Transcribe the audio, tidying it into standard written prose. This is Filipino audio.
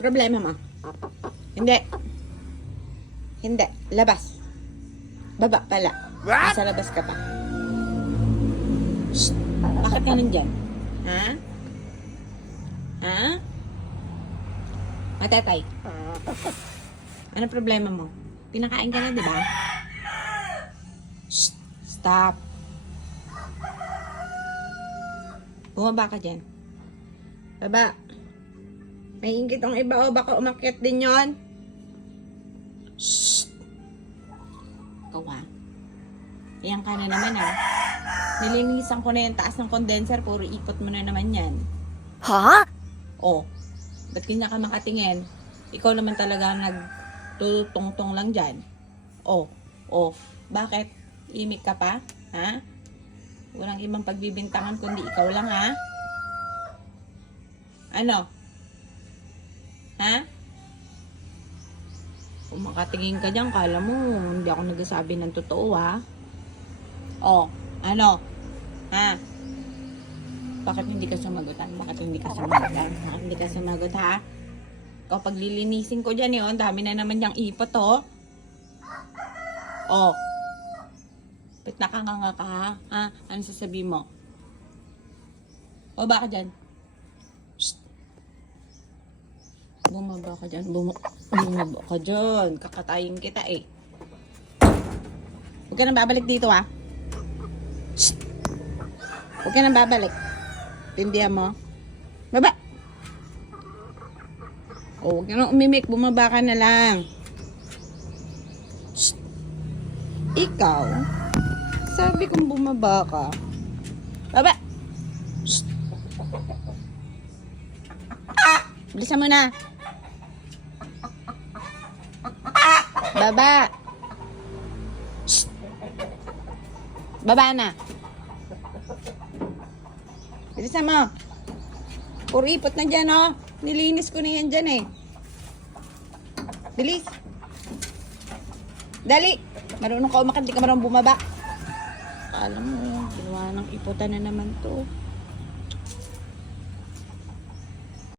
Problema mo? Hindi. Hindi. Labas. Baba pala. Nasa labas ka pa. Shh. Bakit ka nandyan? Ha? Ha? Matetay. Ano problema mo? Pinakain ka na, di ba? Shh. Stop. Bumaba ka dyan. Baba. May ingit ang iba o baka umakyat din yon. Shh. Ikaw ha. Ayan ka na naman ha. Nilinisan ko na yung taas ng condenser. Puro ikot mo na naman yan. Ha? Oh. Ba't kanya ka makatingin? Ikaw naman talaga nagtutungtong lang dyan. Oh. Oh. Bakit? Imik ka pa? Ha? Walang ibang pagbibintangan kundi ikaw lang ha? Ano? Ha? Kung makatingin ka dyan, kala mo, hindi ako nagsasabi ng totoo, ha? Oh, ano? Ha? Bakit hindi ka sumagutan? Bakit hindi ka sumagutan? Bakit hindi ka sumagot, ha? Ikaw, paglilinisin ko dyan, yun, dami na naman yung ipot, oh. Oh. Ba't nakanganga ka, ha? Ha? Ano sasabihin mo? O, baka dyan? Bumaba ka dyan. Bumaba ka dyan. Kakatayin kita eh. Huwag ka nang babalik dito ha. Shh. Huwag ka nang babalik. Tindihan mo. Baba. O, huwag ka nang umimik. Bumaba ka na lang. Shh. Ikaw, sabi kong bumaba ka. Baba. Shh. Bilisan mo na. Baba. Shh. Baba na. Bilisan mo. Puro ipot na dyan, oh. Nilinis ko na yan dyan, eh. Bilis. Dali. Marunong ka umakyat, di ka marunong bumaba. Alam mo, ginawa ng ipotan na naman to.